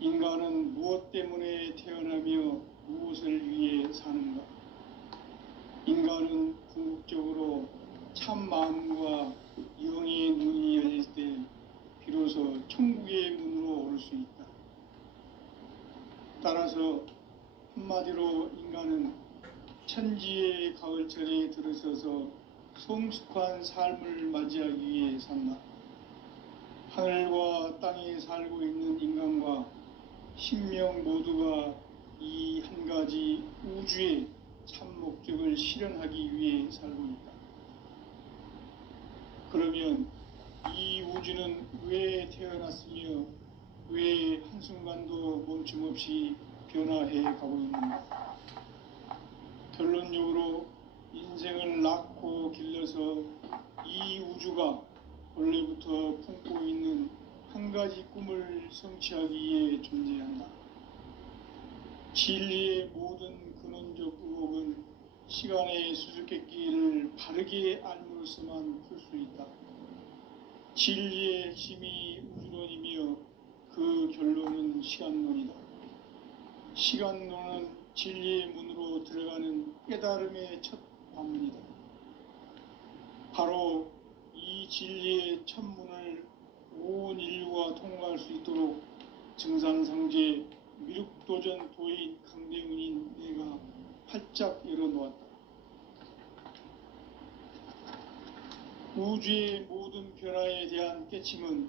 인간은 무엇 때문에 태어나며 무엇을 위해 사는가? 인간은 궁극적으로 참 마음과 영의 눈이 열릴 때 비로소 천국의 문으로 오를 수 있다. 따라서 한마디로 인간은 천지의 가을철에 들어서서 성숙한 삶을 맞이하기 위해 산다. 하늘과 땅에 살고 있는 인간과 신명 모두가 이 한 가지 우주의 참 목적을 실현하기 위해 살고 있다. 그러면 이 우주는 왜 태어났으며 왜 한순간도 멈춤없이 변화해 가고 있는가? 결론적으로 인생을 낳고 길러서 이 우주가 원래부터 품고 있는 한 가지 꿈을 성취하기 위해 존재한다. 진리의 모든 근원적 의혹은 시간의 수수께끼를 바르게 알므로서만 풀 수 있다. 진리의 핵심이 우주론이며 그 결론은 시간론이다. 시간론은 진리의 문으로 들어가는 깨달음의 첫 관문이다. 바로 이 진리의 첫 문을 온 인류가 통과할 수 있도록 증산상제 미륵도전 도인 강대훈인 내가 활짝 열어놓았다. 우주의 모든 변화에 대한 깨침은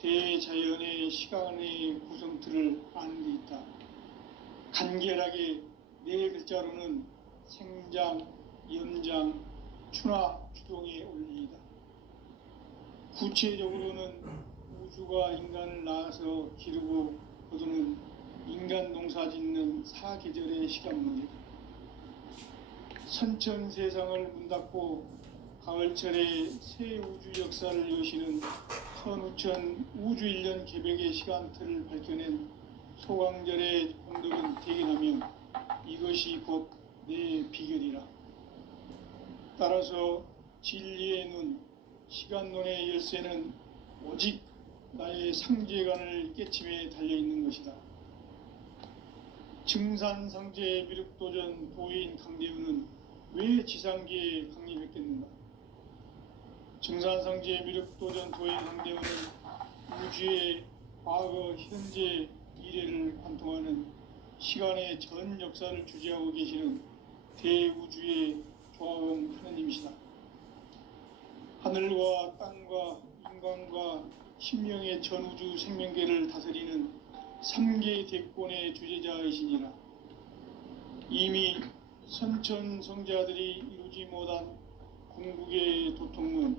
대자연의 시간의 구성틀을 아는 데 있다. 간결하게 네 글자로는 생장, 연장, 추나 추동의 원리이다. 구체적으로는 우주가 인간을 낳아서 기르고 거두는 인간 농사 짓는 사계절의 시간론이다. 선천 세상을 문 닫고 가을철에 새 우주 역사를 여시는 선우천 우주 1년 개벽의 시간틀을 밝혀낸 소강절의 공덕은 대견하며 이것이 곧 내 비결이라. 따라서 진리의 눈, 시간론의 열쇠는 오직 나의 상제관을 깨침에 달려있는 것이다. 증산상제 미륵도전 도인 강대훈은 왜 지상계에 강림했겠는가? 증산상제 미륵도전 도인 강대훈은 우주의 과거, 현재, 미래를 관통하는 시간의 전 역사를 주재하고 계시는 대우주의 조화원 하느님이시다. 하늘과 땅과 인간과 신명의 전우주 생명계를 다스리는 3개 대권의 주재자이시니라. 이미 선천성자들이 이루지 못한 궁극의 도통은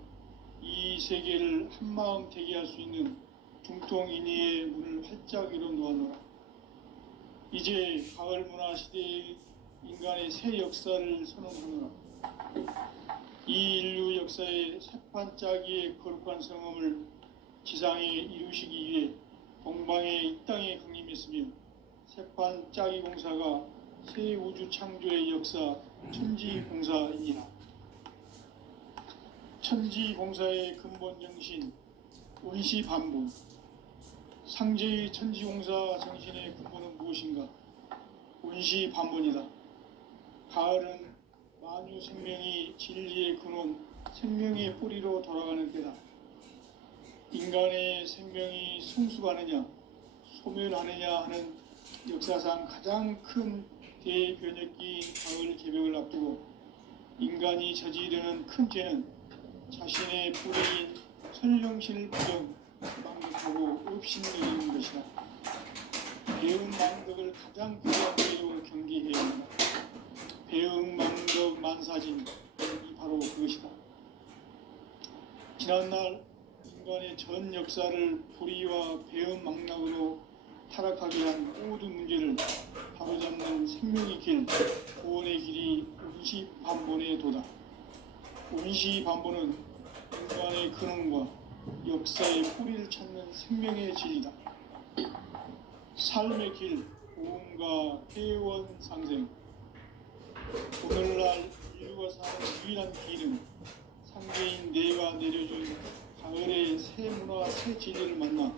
이 세계를 한마음 되게 할 수 있는 중통인의의 문을 활짝 열어놓아노라. 이제 가을 문화 시대의 인간의 새 역사를 선언하노라. 이 인류 역사의 새판짜기의 거룩한 성험을 지상에 이루시기 위해 동방의 이 땅에 강림했으며 새판짜기 공사가 새 우주 창조의 역사 천지공사이니라. 천지공사의 근본 정신 원시반복. 상제의 천지공사 정신의 근본은 무엇인가? 원시반복이다. 가을은 만유 생명이 진리의 근원, 생명의 뿌리로 돌아가는 때다. 인간의 생명이 성숙하느냐, 소멸하느냐 하는 역사상 가장 큰 대변혁기인 가을 개벽을 앞두고 인간이 저지르는 큰 죄는 자신의 뿌리인 선령신을 부정, 망각하고 업신여기는 것이다. 배운 망덕을 가장 귀한 죄로 경계해야 한다. 배응 망덕 만사진, 이 바로 그것이다. 지난날 인간의 전 역사를 불의와 배응 망락으로 타락하게 한 모든 문제를 바로잡는 생명의 길, 구원의 길이 원시반본의 도다. 원시반본은 인간의 근원과 역사의 뿌리를 찾는 생명의 진리다. 삶의 길, 고음과 회원상생. 오늘날 인류가 사는 유일한 길은 상계인 내가 내려준 가을의 새 문화, 새 진리를 만나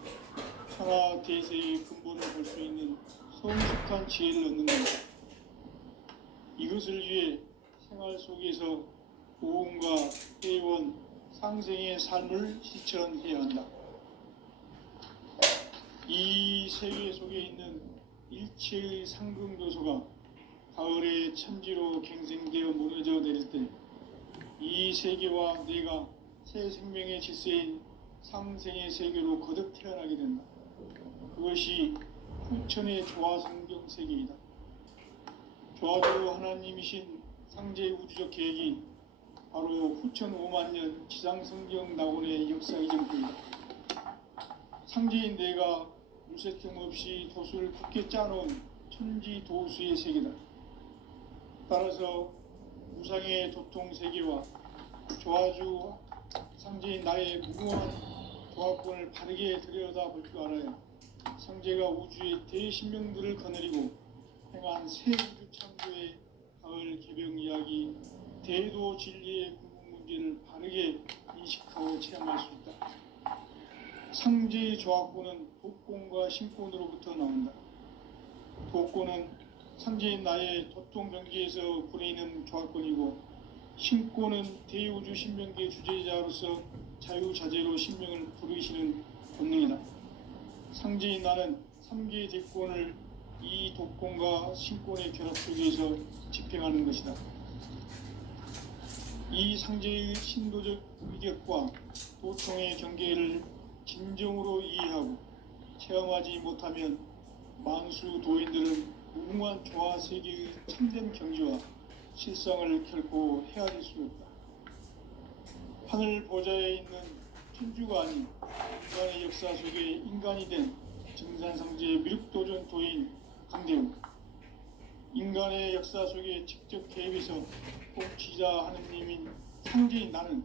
천하 대세의 근본을 볼 수 있는 성숙한 지혜를 얻는 것. 이것을 위해 생활 속에서 고음과 회원, 상생의 삶을 실천해야 한다. 이 세계 속에 있는 일체의 상승도소가 가을의 천지로 갱생되어 무너져 내릴 때 이 세계와 내가 새 생명의 질서인 상생의 세계로 거듭 태어나게 된다. 그것이 후천의 조화성경 세계이다. 조화도 하나님이신 상제 우주적 계획이 바로 후천 5만 년 지상성경 낙원의 역사 이전부이다. 상제인 내가 무쇠 틈 없이 도수를 굳게 짜놓은 천지 도수의 세계다. 따라서 우상의 도통 세계와 조화주 상제인 나의 무궁한 조화권을 바르게 들여다볼 줄 알아야 상제가 우주의 대신명들을 거느리고 행한 새 우주 창조의 가을 개병 이야기, 대도 진리의 궁극 문제를 바르게 인식하고 체험할 수 있다. 상제의 조화권은 독권과 신권으로부터 나온다. 독권은 상제인 나의 도통 경지에서 보내는 조화권이고, 신권은 대우주 신명계 주제자로서 자유자재로 신명을 부르시는 본능이다. 상제인 나는 3개의 대권을 이 독권과 신권의 결합 속에서 집행하는 것이다. 이 상제의 신도적 위격과 도통의 경계를 진정으로 이해하고 체험하지 못하면 만수 도인들은 무궁한 조화 세계의 참된 경지와 실상을 결코 헤아릴 수 없다. 하늘 보좌에 있는 천주가 아닌 인간의 역사 속에 인간이 된 증산상제의 미륵도전 도인 강대웅, 인간의 역사 속에 직접 개입해서 통치자 하느님인 상제인 나는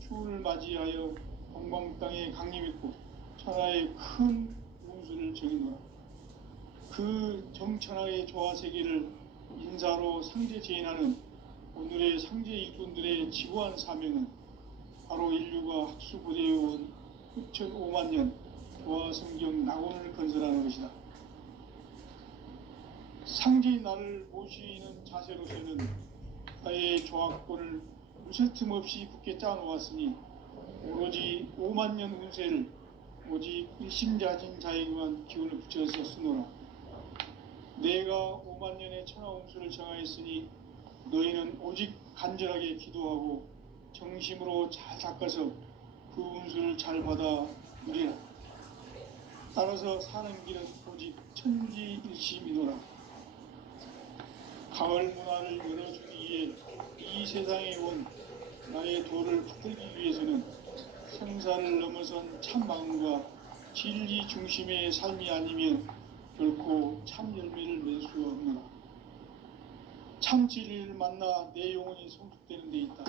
추운을 맞이하여 동방 땅에 강림했고 천하의 큰 운수를 정의노라. 그 정천하의 조화 세계를 인사로 상제 제인하는 오늘의 상제 일꾼들의 지구한 사명은 바로 인류가 학수고대해온 후천 5만 년 조화 성경 낙원을 건설하는 것이다. 상제인 나를 모시는 자세로서는 나의 조화권을 무쇠 틈 없이 굳게 짜놓았으니 오로지 5만 년 운세를 오직 일심자진 자에게만 기운을 붙여서 쓰노라. 내가 5만 년의 천하 운수를 정하였으니 너희는 오직 간절하게 기도하고 정심으로 잘 닦아서 그 운수를 잘 받아 누리라. 따라서 사는 길은 오직 천지일심이노라. 가을 문화를 열어주기 위해 이 세상에 온 나의 도를 붙들기 위해서는 생사를 넘어선 참 마음과 진리 중심의 삶이 아니면 결코 참 열매를 맺을 수 없노라. 참 진리를 만나 내 영혼이 성숙되는 데 있다.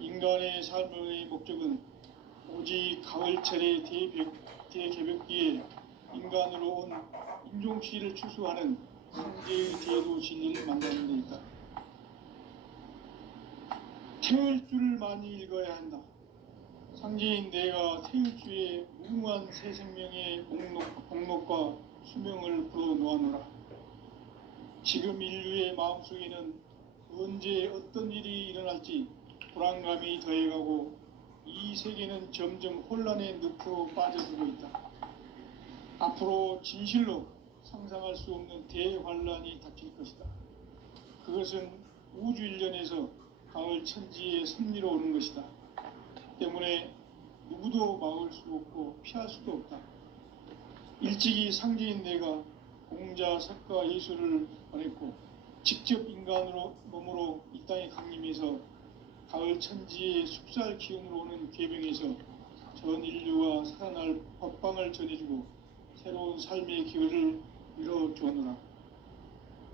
인간의 삶의 목적은 오직 가을철의 대개벽기에 인간으로 온 인종치를 추수하는 상제의 대도 진리를 만나는 데 있다. 태울 줄을 많이 읽어야 한다. 상제인 내가 태울 주의 무궁한 새 생명의 목록과 수명을 불어놓아노라. 지금 인류의 마음속에는 언제 어떤 일이 일어날지 불안감이 더해가고 이 세계는 점점 혼란의 늪으로 빠져들고 있다. 앞으로 진실로 상상할 수 없는 대환란이 닥칠 것이다. 그것은 우주 일련에서 가을 천지의 섭리로 오는 것이다. 때문에 누구도 막을 수 없고 피할 수도 없다. 일찍이 상제인 내가 공자, 석가, 예수를 보냈고 직접 인간으로 몸으로 이 땅에 강림해서 가을 천지의 숙살 기운으로 오는 계병에서 전 인류가 살아날 법방을 전해주고 새로운 삶의 기회를 이뤄주었노라.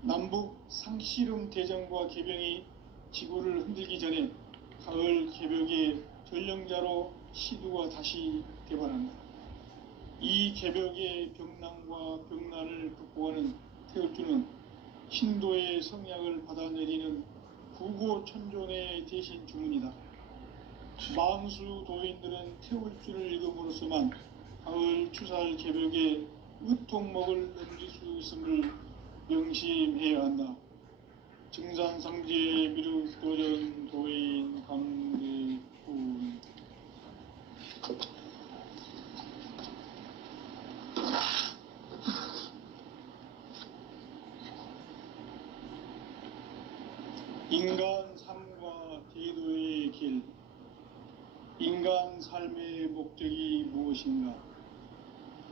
남북 상씨름 대전과 계병이 지구를 흔들기 전에 가을 개벽의 전령자로 시두가 다시 개발한다. 이 개벽의 병난과 병난을 극복하는 태울주는 신도의 성약을 받아내리는 구고천존의 대신 주문이다. 만수 도인들은 태울주를 읽음으로써만 가을 추살 개벽에 으통목을 넘길 수 있음을 명심해야 한다. 증산상제 미륵도전 도인 강대훈. 인간 삶과 대도의 길. 인간 삶의 목적이 무엇인가?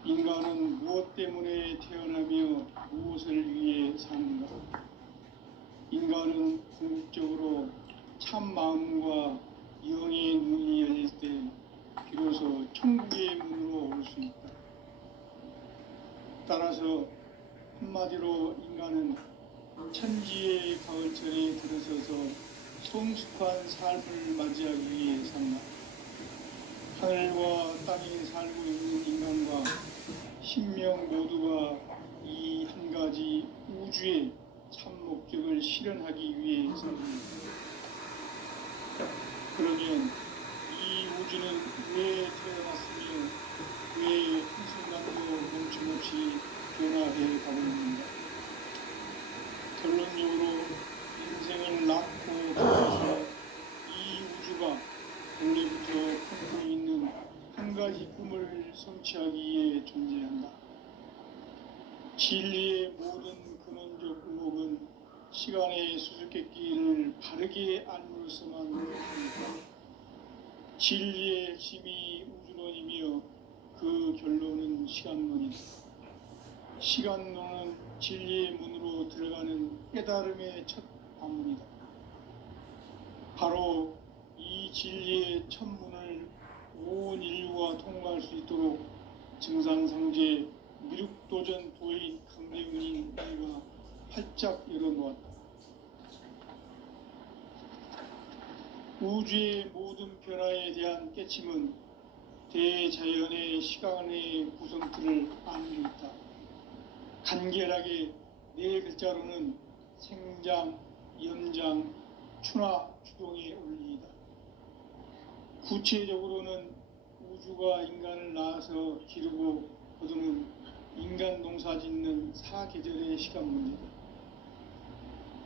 인간은 무엇 때문에 태어나며 무엇을 위해 사는가? 인간은 궁극적으로 참 마음과 영의 눈이 열릴 때 비로소 천국의 문으로 올 수 있다. 따라서 한마디로 인간은 천지의 가을철에 들어서서 성숙한 삶을 맞이하기 위해 산다. 하늘과 땅에 살고 있는 인간과 신명 모두가 이 한 가지 우주의 참 목적을 실현하기 위해 산다. 그러면 이 우주는 왜 태어났으며 왜 한순간도 멈춤없이 변화해 가고 있는가? 결론적으로 인생을 낳고 태어나서 이 우주가 원래부터 품고 있는 한 가지 꿈을 성취하기 위해 존재한다. 진리의 모든 근원적 의혹은 시간의 수수께끼를 바르게 알므로서만 됩니다. 진리의 핵심이 우주론이며 그 결론은 시간론이다. 시간론은 진리의 문으로 들어가는 깨달음의 첫 관문이다. 바로 이 진리의 첫 문을 온 인류가 통과할 수 있도록 증산상제 미륵도전 도인 강대훈인 이가 활짝 열어놓았다. 우주의 모든 변화에 대한 깨침은 대자연의 시간의 구성틀을 안고 있다. 간결하게 네 글자로는 생장, 연장, 추나 추동의 원리이다. 구체적으로는 우주가 인간을 낳아서 기르고 거두는 인간 농사 짓는 사계절의 시간 문제다.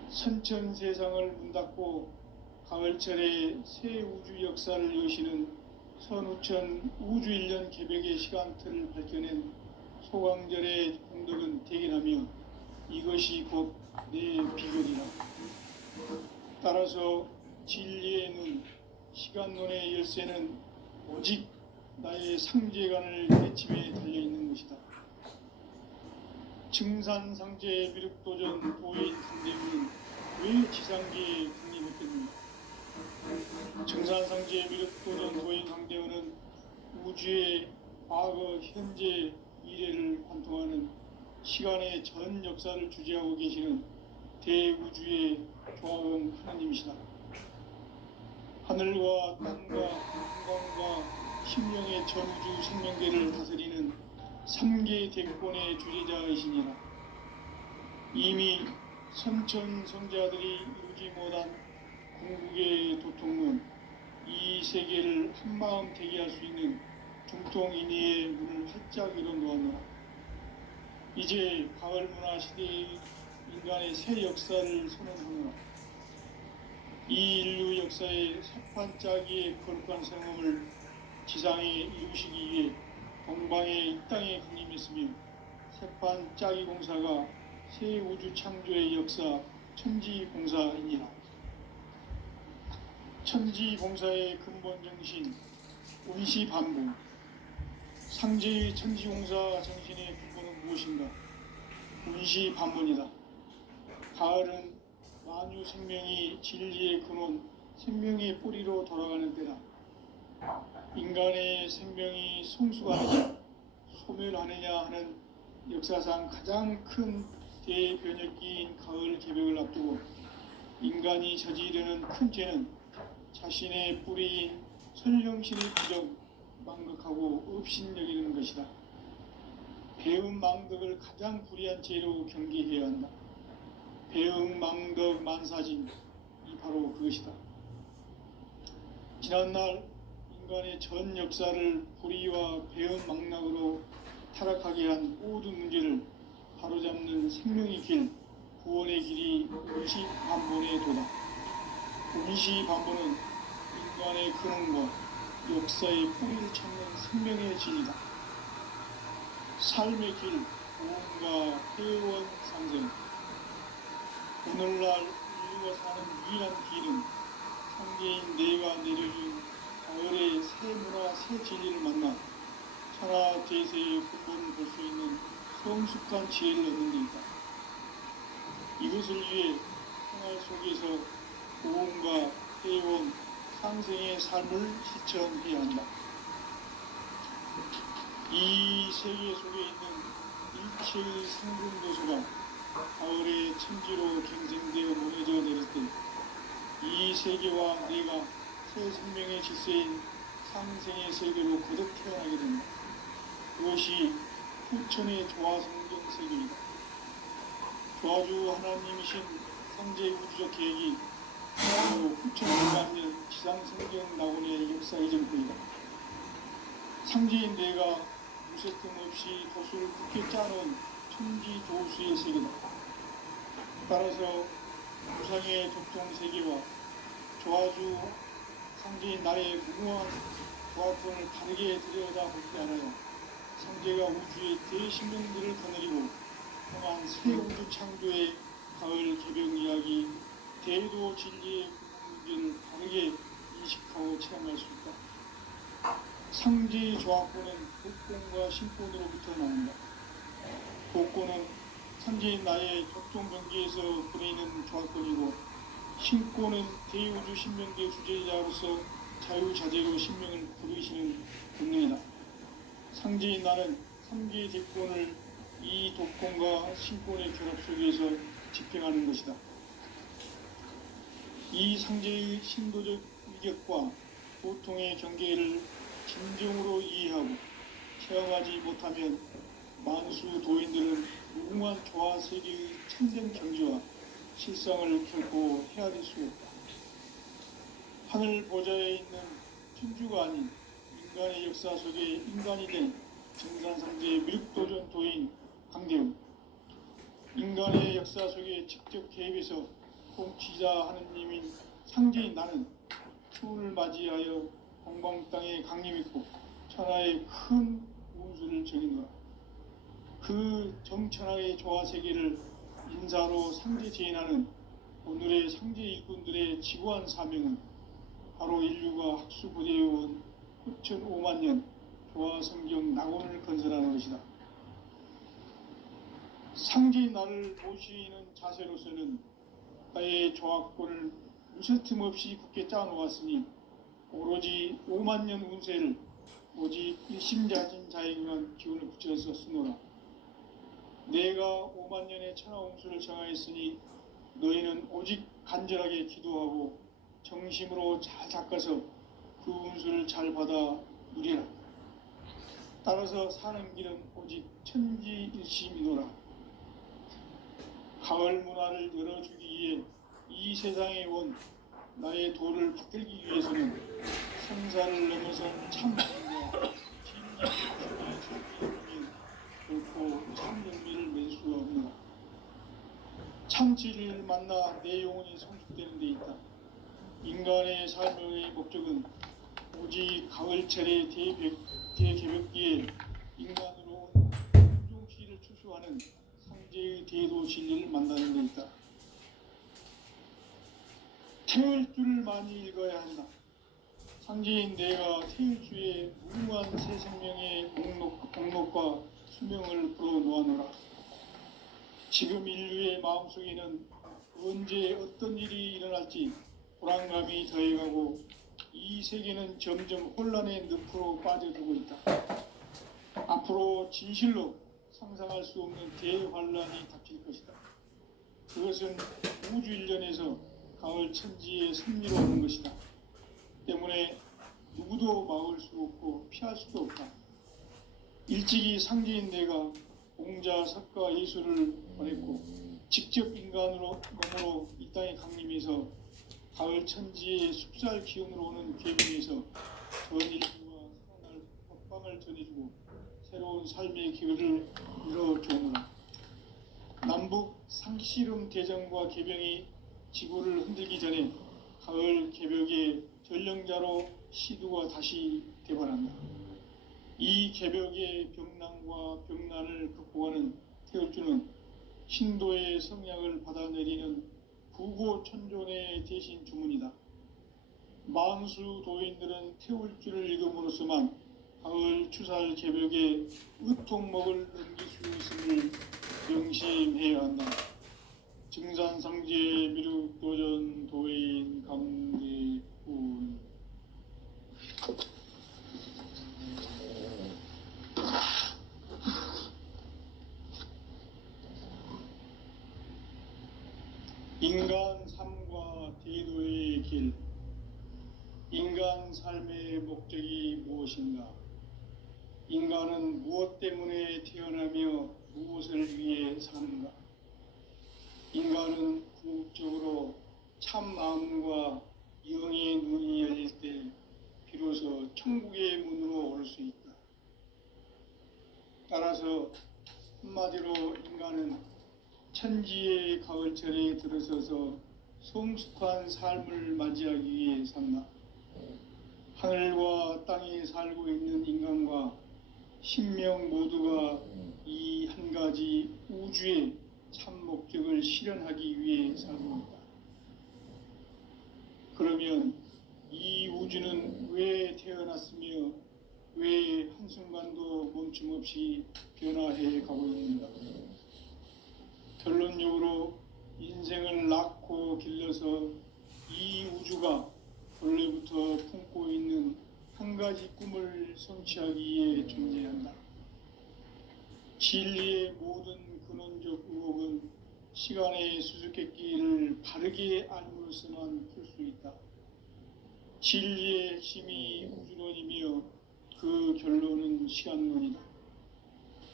선천 세상을 문 닫고 가을철에 새 우주 역사를 여시는 선우천 우주일년 개벽의 시간틀을 밝혀낸 소강절의 공덕은 대견하며 이것이 곧 내 비결이다. 따라서 진리의 눈, 시간론의 열쇠는 오직 나의 상제관을 깨침에 달려있는 것이다. 증산상제 미륵도전 도인 강대훈은 왜 지상계에 국립했겠는가? 증산상제 미륵도전 도인 강대훈은 우주의 과거, 현재, 미래를 관통하는 시간의 전 역사를 주재하고 계시는 대우주의 조화원 하나님이시다. 하늘과 땅과 인간과 심령의 전우주 생명계를 다스리는 3개 대권의 주재자이시니라. 이미 선천성자들이 이루지 못한 궁극의 도통은 이 세계를 한마음 되게 할 수 있는 중통인의의 문을 활짝 열어놓았노라. 이제 가을 문화 시대의 인간의 새 역사를 선언하노라. 이 인류 역사의 새판짜기의 거룩한 성험을 지상에 이루시기 위해 동방의 이 땅에 강림했으며 새판짜기 공사가 새 우주 창조의 역사 천지공사이니라. 천지공사의 근본 정신 운시반복. 상제의 천지공사 정신의 근본은 무엇인가? 운시반복이다. 가을은 만유 생명이 진리의 근원, 생명의 뿌리로 돌아가는 때다. 인간의 생명이 성숙하느냐, 소멸하느냐 하는 역사상 가장 큰 대변혁기인 가을 개벽을 앞두고 인간이 저지르는 큰 죄는 자신의 뿌리인 설령신의 부정, 망극하고 업신여기는 것이다. 배움 망덕을 가장 불의한 죄로 경계해야 한다. 배움 망덕 만사진, 이 바로 그것이다. 지난날 인간의 전 역사를 불의와 배은 망락으로 타락하게 한 모든 문제를 바로잡는 생명의 길, 구원의 길이 운시반본에 도다. 운시반본은 인간의 근원과 역사의 뿌리를 찾는 생명의 진이다. 삶의 길, 구원과 회원 상생. 오늘날 인류가 사는 유일한 길은 상계인 내가 내려준 가을의 새 문화, 새 진리를 만나 천하 대세의 근본을 볼 수 있는 성숙한 지혜를 얻는 데 있다. 이것을 위해 생활 속에서 고온과 회원, 상생의 삶을 실천해야 한다. 이 세계 속에 있는 일체의 성분도소가 가을의 천지로 갱생되어 무너져 내릴 때 이 세계와 내가 새 생명의 질서인 상생의 세계로 거듭 태어나게 된다. 그것이 후천의 조화성경 세계이다. 조화주 하나님이신 선제 우주적 계획이 바로 후천 5만 년 지상성경 낙원의 역사 이전부이다. 상제인 내가 무쇠뜸 없이 돛을 굳게 짜놓은 천지 조수의 세계다. 따라서 우상의 독종 세계와 조화주 상제인 나의 무궁한 조화권을 다르게 들여다볼 때 알아요. 상제가 우주의 대신명들을 거느리고 통한 새 우주 창조의 가을 개벽 이야기, 대도 진리의 문제를 다르게 인식하고 체험할 수 있다. 상제의 조화권은 복권과 신권으로부터 나온다. 복권은 상제인 나의 독종 경계에서 보내는 조화권이고, 신권은 대우주 신명계 주제자로서 자유자재로 신명을 부르시는 본능이다. 상제인 나는 3개의 대권을 이 독권과 신권의 결합 속에서 집행하는 것이다. 이 상제의 신도적 위격과 고통의 경계를 진정으로 이해하고 체험하지 못하면 만수 도인들은 무궁한 조화 세계의 참된 경지와 실상을 결코 헤아릴 수 없다. 하늘 보좌에 있는 천주가 아닌 인간의 역사 속에 인간이 된 정산상제의 밀도전 도인 강대웅, 인간의 역사 속에 직접 개입해서 통치자 하느님인 상제인 나는 추운을 맞이하여 공방 땅에 강림했고 천하의 큰 운수를 정인노라. 그 정천하의 조화 세계를 인사로 상제 제인하는 오늘의 상제 일꾼들의 지구한 사명은 바로 인류가 학수부대해온 후천 5만 년 조화 성경 낙원을 건설하는 것이다. 상제인 나를 모시는 자세로서는 나의 조화권을 무쇠틈 없이 굳게 짜놓았으니 오로지 5만 년 운세를 오직 일심자진 자에게만 기운을 붙여서 쓰노라. 내가 5만 년의 천하홍수를 정하였으니 너희는 오직 간절하게 기도하고 정심으로 잘 닦아서 그 운수를 잘 받아 누리라. 따라서 사는 길은 오직 천지일심이노라. 가을 문화를 열어주기 위해 이 세상에 온 나의 도를 붙들기 위해서는 성사를 넘어선 참선과 진리의 준비를 결코 참 영미를 맺을 수가 없노라. 참 진리를 만나 내 영혼이 성숙되는 데 있다. 인간의 삶의 목적은 오직 가을철의 대개벽기에 인간으로 온 운종시를 추수하는 상제의 대도 진리를 만나는 데 있다. 태을 줄을 많이 읽어야 한다. 상제인 내가 태일주의 무궁한 새 생명의 목록과 수명을 풀어놓아노라. 지금 인류의 마음속에는 언제 어떤 일이 일어날지 불안감이 더해가고 이 세계는 점점 혼란의 늪으로 빠져들고 있다. 앞으로 진실로 상상할 수 없는 대환란이 닥칠 것이다. 그것은 우주 일련에서 가을 천지의 섭리로 오는 것이다. 때문에 누구도 막을 수 없고 피할 수도 없다. 일찍이 상제인 내가 공자, 석가, 예수를 보냈고 직접 인간으로 몸으로 이 땅에 강림해서 가을 천지의 숲살 기운으로 오는 계명에서 전 인류와 살아날 법방을 전해주고 새로운 삶의 기회를 열어주오노라. 남북 상씨름 대전과 개병이 지구를 흔들기 전에 가을 개벽의 전령자로 시두가 다시 대발한다. 이 개벽의 병난과 병난을 극복하는 태울주는 신도의 성약을 받아내리는 부고천존의 대신 주문이다. 만수 도인들은 태울주를 읽음으로써만 가을 추살 개벽의 으통목을 넘길 수 있음을 명심해야 한다. 증산상제 미륵도전 도인 강대군. 인간 삶과 대도의 길. 인간 삶의 목적이 무엇인가? 인간은 무엇 때문에 태어나며 무엇을 위해 사는가? 인간은 궁극적으로 참 마음과 영의 눈이 열릴 때 비로소 천국의 문으로 올 수 있다. 따라서 한마디로 인간은 천지의 가을철에 들어서서 성숙한 삶을 맞이하기 위해 산다. 하늘과 땅에 살고 있는 인간과 신명 모두가 이 한 가지 우주의 참 목적을 실현하기 위해 살고 있다. 그러면 이 우주는 왜 태어났으며 왜 한순간도 멈춤없이 변화해 가고 있는가? 결론적으로 인생을 낳고 길러서 이 우주가 원래부터 품고 있는 한 가지 꿈을 성취하기 위해 존재한다. 진리의 모든 근원적 의혹은 시간의 수수께끼를 바르게 알므로서만 풀 수 있다. 진리의 핵심이 우주론이며 그 결론은 시간론이다.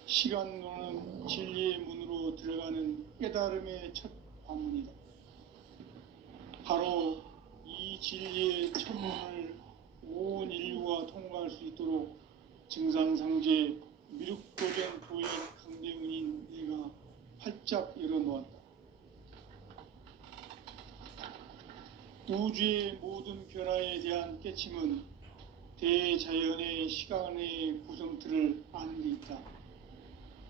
시간론은 진리의 문으로 들어가는 깨달음의 첫 관문이다. 바로 이 진리의 첫 문을 온 인류가 통과할 수 있도록 증산상제 미륵도전 도인 강대훈인 내가 활짝 열어놓았다. 우주의 모든 변화에 대한 깨침은 대자연의 시간의 구성틀을 아는 데 있다.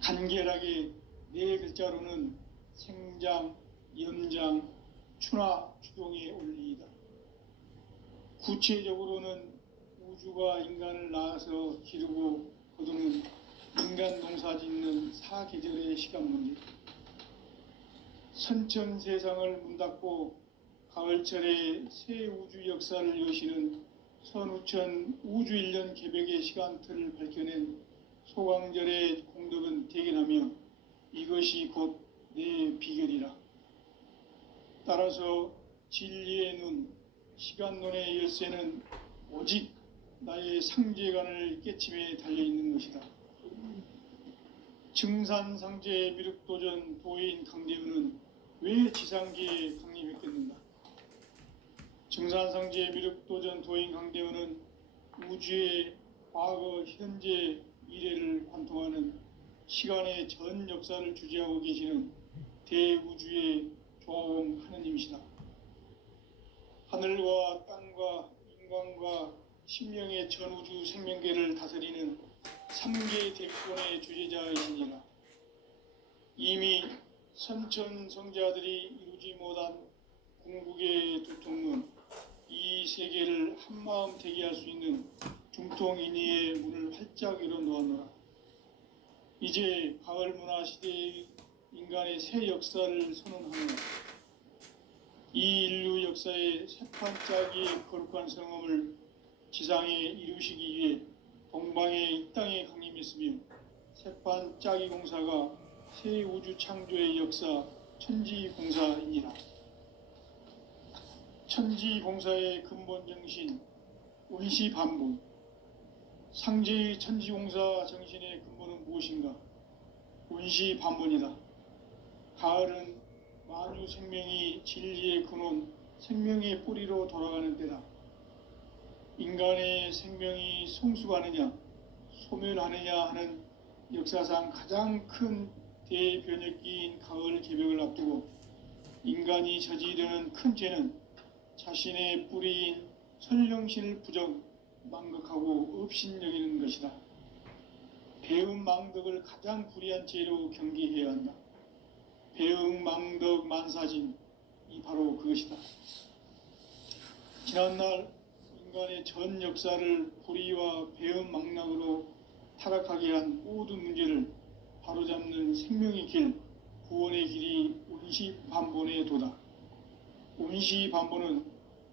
간결하게 네 글자로는 생장, 염장, 추나 추동의 원리이다. 구체적으로는 우주가 인간을 낳아서 기르고 거두는 인간 농사 짓는 사계절의 시간 문제. 선천 세상을 문닫고 가을철에 새 우주 역사를 여시는 선우천 우주 1년 개벽의 시간틀을 밝혀낸 소강절의 공덕은 대견하며 이것이 곧 내 비결이라. 따라서 진리의 눈, 시간론의 열쇠는 오직 나의 상제관을 깨침에 달려있는 것이다. 증산상제 미륵도전 도인 강대훈은 왜 지상계에 강림했겠는가? 증산상제 미륵도전 도인 강대훈은 우주의 과거, 현재, 미래를 관통하는 시간의 전 역사를 주재하고 계시는 대우주의 조화공 하느님이시다. 하늘과 땅과 인간과 심령의 전우주 생명계를 다스리는 3계 대권의 주제자이시니라. 이미 선천성자들이 이루지 못한 궁극의 두통문, 이 세계를 한마음 되게 할 수 있는 중통인의의 문을 활짝 열어놓았노라. 이제 가을 문화 시대의 인간의 새 역사를 선언하노라. 이 인류 역사의 새판짜기의 거룩한 성험을 지상에 이루시기 위해 동방의 이 땅에 강림했으며 새판짜기 공사가 새 우주 창조의 역사 천지공사이니라. 천지공사의 근본 정신 원시반복. 상제의 천지공사 정신의 근본은 무엇인가? 원시반복이다. 가을은 만유 생명이 진리의 근원, 생명의 뿌리로 돌아가는 때다. 인간의 생명이 성숙하느냐 소멸하느냐 하는 역사상 가장 큰 대변혁기인 가을 개벽을 앞두고 인간이 저지르는 큰 죄는 자신의 뿌리인 선령신을 부정 망각하고 업신여기는 것이다. 배은망덕을 가장 불의한 죄로 경계해야 한다. 배은망덕 만사진이 바로 그것이다. 지난날 인간의 전 역사를 불의와 배은망락으로 타락하게 한 모든 문제를 바로잡는 생명의 길, 구원의 길이 운시반본의 도다. 운시반본은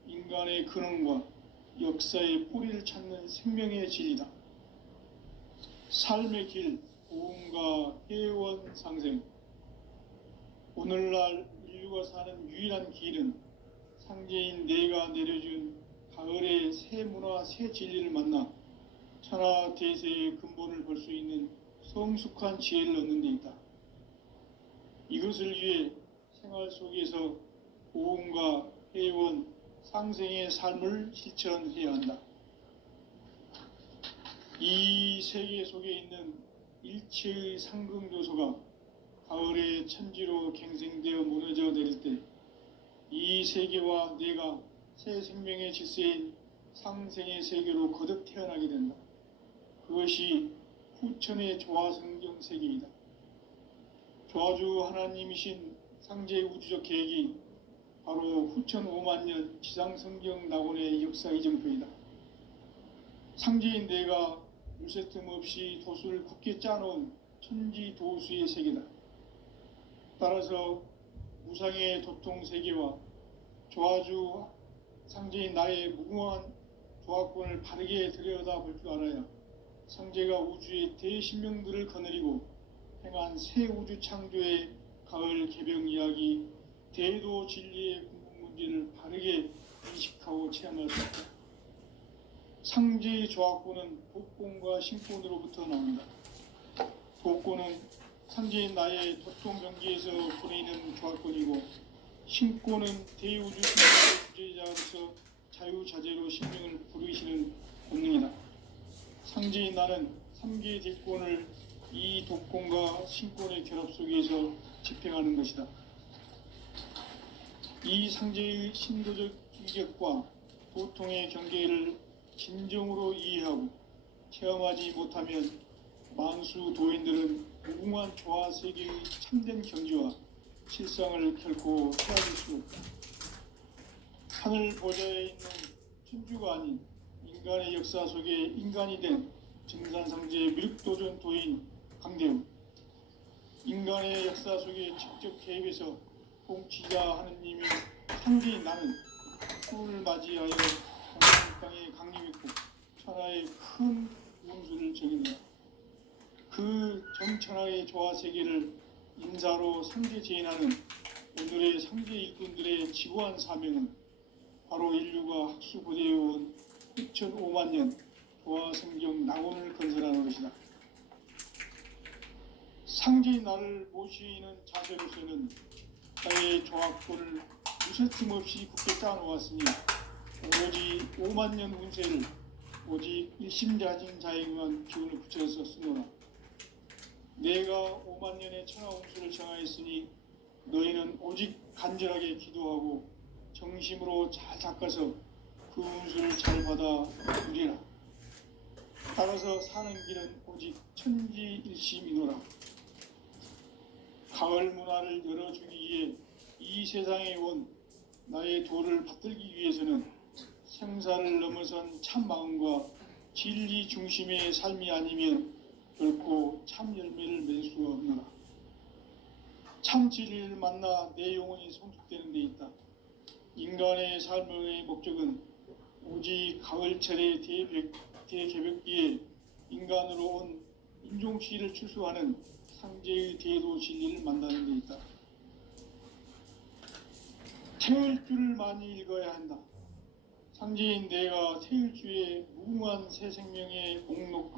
인간의 근원과 역사의 뿌리를 찾는 생명의 진리다. 삶의 길, 고음과 회원 상생. 오늘날 인류가 사는 유일한 길은 상제인 내가 내려준 가을의 새 문화, 새 진리를 만나 천하 대세의 근본을 볼 수 있는 성숙한 지혜를 얻는 데 있다. 이것을 위해 생활 속에서 고음과 회원, 상생의 삶을 실천해야 한다. 이 세계 속에 있는 일체의 상극 요소가 가을의 천지로 갱생되어 무너져 내릴 때 이 세계와 내가 새 생명의 질서인 상생의 세계로 거듭 태어나게 된다. 그것이 후천의 조화성경 세계이다. 조화주 하나님이신 상제 우주적 계획이 바로 후천 5만 년 지상성경 낙원의 역사 이정표이다. 상제인 내가 물새 틈 없이 도수를 굳게 짜놓은 천지 도수의 세계다. 따라서 무상의 도통 세계와 조화주 상제인 나의 무궁한 조화권을 바르게 들여다볼 줄 알아야 상제가 우주의 대신명들을 거느리고 행한 새 우주 창조의 가을 개벽 이야기, 대도 진리의 궁극 문제를 바르게 인식하고 체험할 수 있다. 상제의 조화권은 독권과 신권으로부터 나온다. 독권은 상제인 나의 도통 경계에서 보내는 조화권이고, 신권은 대우주 신의 주제자로서 자유자재로 sinh命을 부르시는 본능이다. 상제인 나는 3개의 대권을 이 독권과 신권의 결합 속에서 집행하는 것이다. 이 상제의 신도적 인격과 도통의 경계를 진정으로 이해하고 체험하지 못하면 만수 도인들은 무궁한 조화 세계의 참된 경지와 실상을 결코 헤아릴 수 없다. 하늘 보좌에 있는 천주가 아닌 인간의 역사 속에 인간이 된 증산상제의 밀도전 도인 강대우. 인간의 역사 속에 직접 개입해서 통치자 하느님이 상제인 나는 후를 맞이하여 공동 땅에 강림했고 천하의 큰 운수를 정했다. 그 정천하의 조화 세계를 인사로 상제 재인하는 오늘의 상제 일꾼들의 지구한 사명은 바로 인류가 학수고대해온 6,5만 년 조화 성경 낙원을 건설하는 것이다. 상제인 나를 모시는 자세로서는 나의 조화권을 무쇠틈 없이 굳게 짜놓았으니 오로지 5만 년 운세를 오직 일심자진 자에게만 기운을 붙여서 쓰노라. 내가 5만 년의 천하 운수를 정하였으니 너희는 오직 간절하게 기도하고 정심으로 잘 닦아서 그 운수를 잘 받아 누리라. 따라서 사는 길은 오직 천지일심이노라. 가을 문화를 열어주기 위해 이 세상에 온 나의 도를 받들기 위해서는 생사를 넘어선 참 마음과 진리 중심의 삶이 아니면 결코 참 열매를 맺을 수가 없노라. 참 진리를 만나 내 영혼이 성숙되는 데 있다. 인간의 삶의 목적은 오직 가을철의 대개벽기에 인간으로 온 인종시를 출소하는 상제의 대도 진리를 만나는 데 있다. 태일주를 많이 읽어야 한다. 상제인 내가 태일주의 무궁한 새 생명의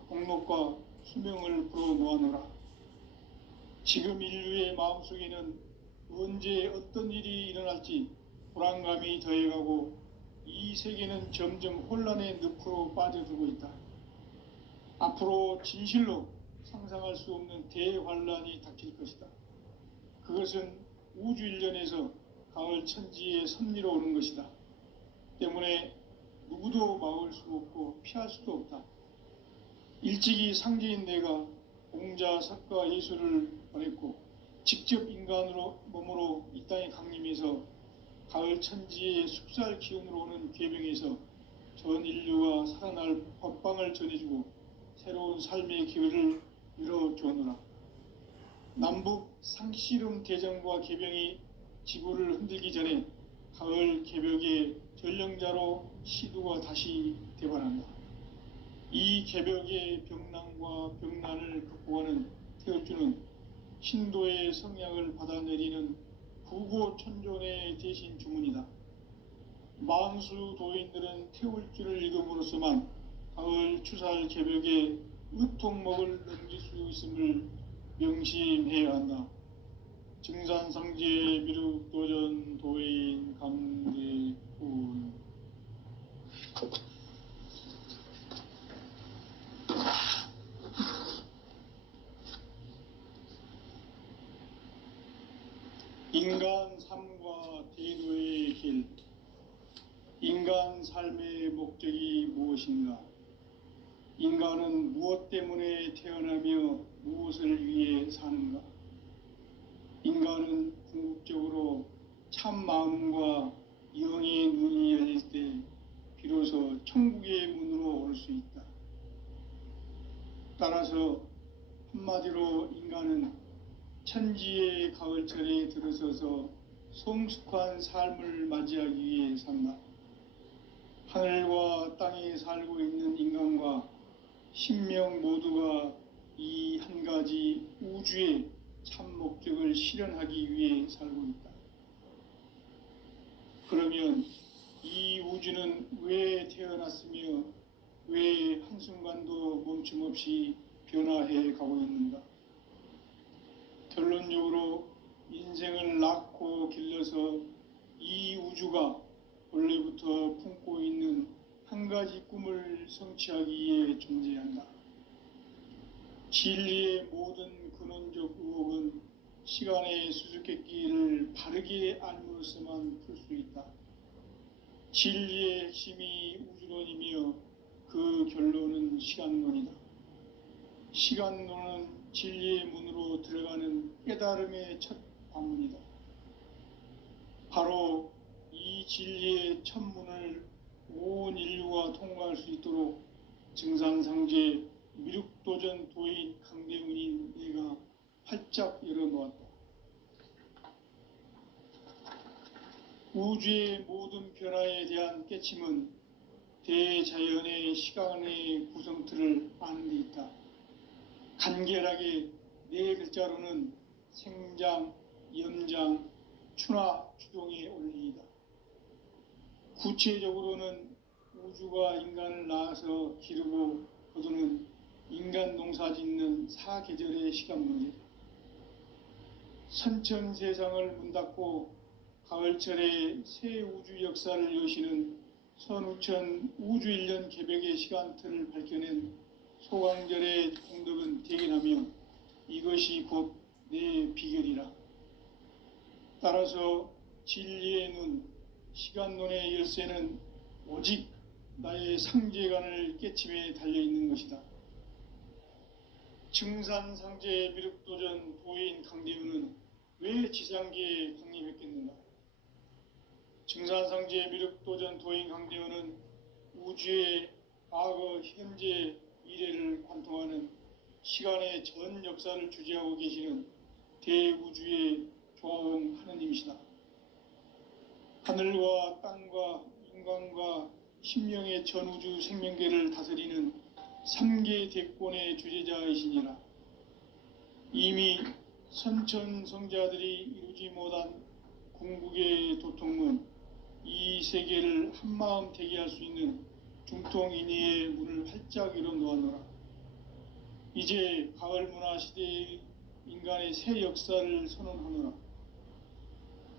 목록과 수명을 불어놓아노라. 지금 인류의 마음속에는 언제 어떤 일이 일어날지 불안감이 더해가고 이 세계는 점점 혼란의 늪으로 빠져들고 있다. 앞으로 진실로 상상할 수 없는 대환란이 닥칠 것이다. 그것은 우주 일련에서 가을 천지의 섭리로 오는 것이다. 때문에 누구도 막을 수 없고 피할 수도 없다. 일찍이 상제인 내가 공자, 석가, 예수를 보냈고 직접 인간으로 몸으로 이 땅에 강림해서 가을 천지의 숲살 기운으로 오는 궤병에서 전 인류가 살아날 법방을 전해주고 새로운 삶의 기회를 열어주었노라. 남북 상씨름 대전과 궤병이 지구를 흔들기 전에 가을 개벽의 전령자로 시두가 다시 대발한다. 이 개벽의 병난과 병난을 극복하는 태어주는 신도의 성향을 받아내리는 구고천존의 대신 주문이다. 만수 도인들은 태울주를 읽음으로써만 가을 추살 개벽의 으통목을 넘길 수 있음을 명심해야 한다. 증산상제 미륵도전 도인 강대훈. 인간 삶과 대도의 길. 인간 삶의 목적이 무엇인가? 인간은 무엇 때문에 태어나며 무엇을 위해 사는가? 인간은 궁극적으로 참 마음과 영의 눈이 열릴 때 비로소 천국의 문으로 올 수 있다. 따라서 한마디로 인간은 천지의 가을철에 들어서서 성숙한 삶을 맞이하기 위해 산다. 하늘과 땅에 살고 있는 인간과 신명 모두가 이 한 가지 우주의 참 목적을 실현하기 위해 살고 있다. 그러면 이 우주는 왜 태어났으며 왜 한순간도 멈춤 없이 변화해 가고 있는가? 결론적으로 인생을 낳고 길러서 이 우주가 원래부터 품고 있는 한 가지 꿈을 성취하기 위해 존재한다. 진리의 모든 근원적 의혹은 시간의 수수께끼를 바르게 알므로서만 풀 수 있다. 진리의 핵심이 우주론이며 그 결론은 시간론이다. 시간론은 진리의 문으로 들어가는 깨달음의 첫 관문이다. 바로 이 진리의 첫 문을 온 인류가 통과할 수 있도록 증산상제 미륵도전 도인 강대훈인 내가 활짝 열어놓았다. 우주의 모든 변화에 대한 깨침은 대자연의 시간의 구성틀을 아는 데 있다. 간결하게 네 글자로는 생장, 염장, 추나 추동의 원리이다. 구체적으로는 우주가 인간을 낳아서 기르고 거두는 인간 농사 짓는 사계절의 시간 문제다. 선천 세상을 문 닫고 가을철에 새 우주 역사를 여시는 선우천 우주일년 개벽의 시간틀을 밝혀낸 소강절의 공덕은 대견하며 이것이 곧 내 비결이라. 따라서 진리의 눈, 시간론의 열쇠는 오직 나의 상제관을 깨침에 달려있는 것이다. 증산상제 미륵도전 도인 강대훈은 왜 지상계에 강림했겠는가? 증산상제 미륵도전 도인 강대훈은 우주의 과거, 현재, 미래를 관통하는 시간의 전 역사를 주재하고 계시는 대우주의 조화음 하느님이시다. 하늘과 땅과 인간과 신명의 전우주 생명계를 다스리는 3계 대권의 주재자이시니라. 이미 선천성자들이 이루지 못한 궁극의 도통문, 이 세계를 한마음 되게 할 수 있는 중통인의의 문을 활짝 열어놓았노라. 이제 가을 문화 시대의 인간의 새 역사를 선언하노라.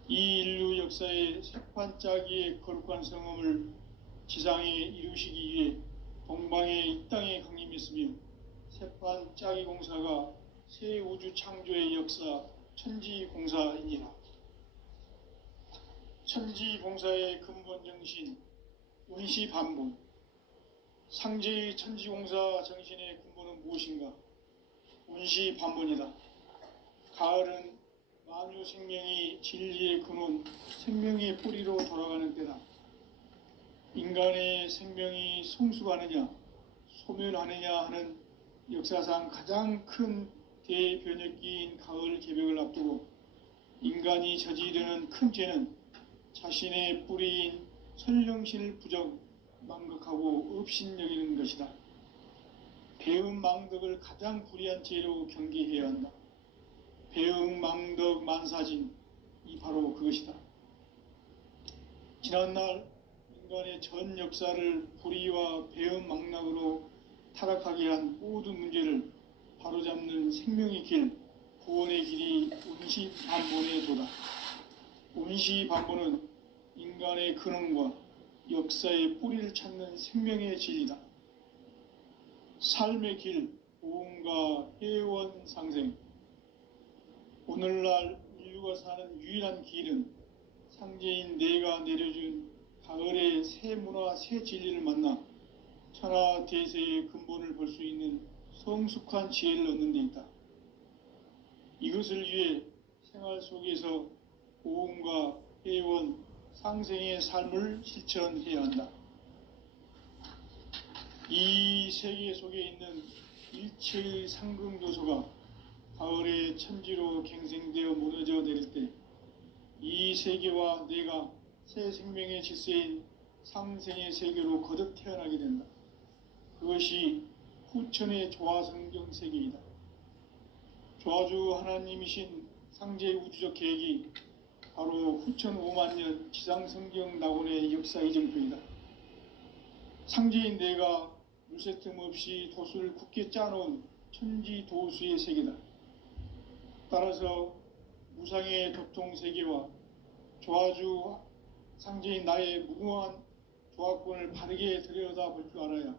이 인류 역사의 새판짜기의 거룩한 성험을 지상에 이루시기 위해 동방의 이 땅에 강림했으며 새판짜기 공사가 새 우주 창조의 역사 천지공사이니라. 천지공사의 근본 정신 운시반본. 상제의 천지공사 정신의 근본은 무엇인가? 운시반본이다. 가을은 만유 생명이 진리의 근원, 생명의 뿌리로 돌아가는 때다. 인간의 생명이 성숙하느냐, 소멸하느냐 하는 역사상 가장 큰 대변혁기인 가을 개벽을 앞두고 인간이 저지르는 큰 죄는 자신의 뿌리인 선령신을 부정, 망각하고 업신여기는 것이다. 배은망덕을 가장 불의한 죄로 경계해야 한다. 배은망덕 만사진, 이 바로 그것이다. 지난날 인간의 전 역사를 불의와 배은망락으로 타락하게 한 모든 문제를 바로잡는 생명의 길, 구원의 길이 운시반본의 도다. 운시반본은 인간의 근원과 역사의 뿌리를 찾는 생명의 진리다. 삶의 길, 보험과 회원 상생. 오늘날 인류가 사는 유일한 길은 상제인 내가 내려준 가을의 새 문화, 새 진리를 만나 천하 대세의 근본을 볼 수 있는 성숙한 지혜를 얻는 데 있다. 이것을 위해 생활 속에서 보험과 회원, 상생의 삶을 실천해야 한다. 이 세계 속에 있는 일체의 상승조소가 가을의 천지로 갱생되어 무너져 내릴 때 이 세계와 내가 새 생명의 질서인 상생의 세계로 거듭 태어나게 된다. 그것이 후천의 조화성경 세계이다. 조화주 하나님이신 상제 우주적 계획이 바로 후천 5만년 지상성경 낙원의 역사 이정표이다. 상제인 내가 물새 틈 없이 도수를 굳게 짜놓은 천지도수의 세계다. 따라서 무상의 도통세계와 조화주 상제인 나의 무궁한 조화권을 바르게 들여다볼 줄 알아야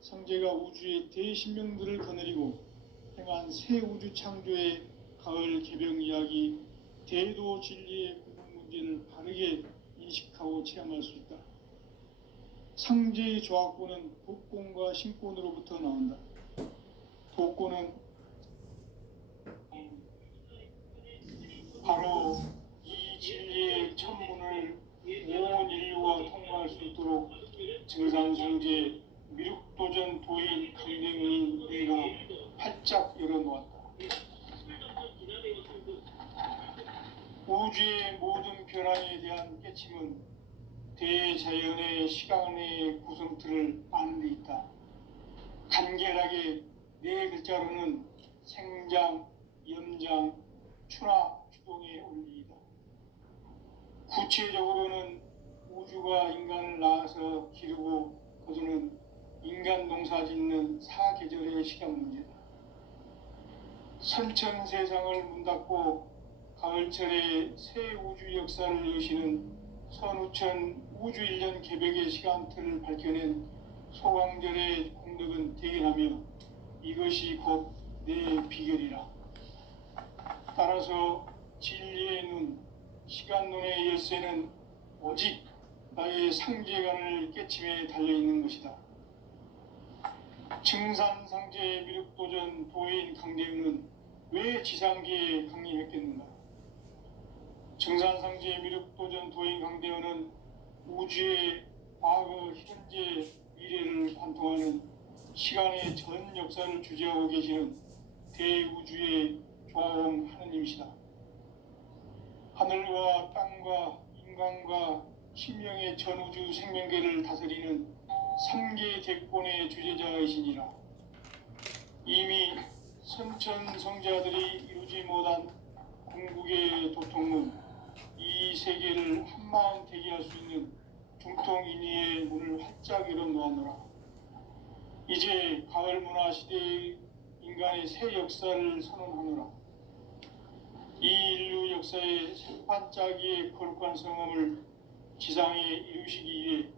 상제가 우주의 대신명들을 거느리고 행한 새 우주 창조의 가을 개병 이야기, 대도 진리의 궁극 문제를 바르게 인식하고 체험할 수 있다. 상제의 조화권은 독권과 신권으로부터 나온다. 독권은 바로 이 진리의 천문을 온 인류가 통과할 수 있도록 증산성제 미륵도전 도인 강대문인 내가 활짝 열어놓았다. 우주의 모든 변화에 대한 깨침은 대자연의 시간의 구성틀을 아는 데 있다. 간결하게 네 글자로는 생장, 염장, 추나 추동의 원리이다. 구체적으로는 우주가 인간을 낳아서 기르고 거두는 인간 농사 짓는 사계절의 시간 문제다. 선천 세상을 문닫고 가을철에 새 우주 역사를 여시는 선우천 우주 1년 개벽의 시간틀을 밝혀낸 소강절의 공덕은 대견하며 이것이 곧 내 비결이라. 따라서 진리의 눈, 시간론의 열쇠는 오직 나의 상제관을 깨침에 달려있는 것이다. 증산상제 미륵도전 도인 강대웅은 왜 지상계에 강림했겠는가? 증산상제 미륵도전 도인 강대웅은 우주의 과거, 현재, 미래를 관통하는 시간의 전 역사를 주재하고 계시는 대우주의 조화원 하느님이시다. 하늘과 땅과 인간과 신명의 전우주 생명계를 다스리는 3계 대권의 주재자이시니라. 이미 선천성자들이 이루지 못한 궁극의 도통은 이 세계를 한마음 되게 할 수 있는 중통인의의 문을 활짝 열어놓았노라. 이제 가을 문화 시대의 인간의 새 역사를 선언하노라. 이 인류 역사의 색판짜기의 거룩한 성함을 지상에 이루시기 위해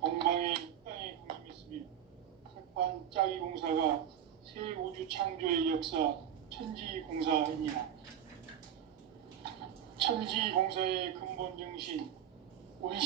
동방의 땅에 강림했으며 색판짜기 공사가 새 우주 창조의 역사 천지공사입니다. 천지공사의 근본 정신 우리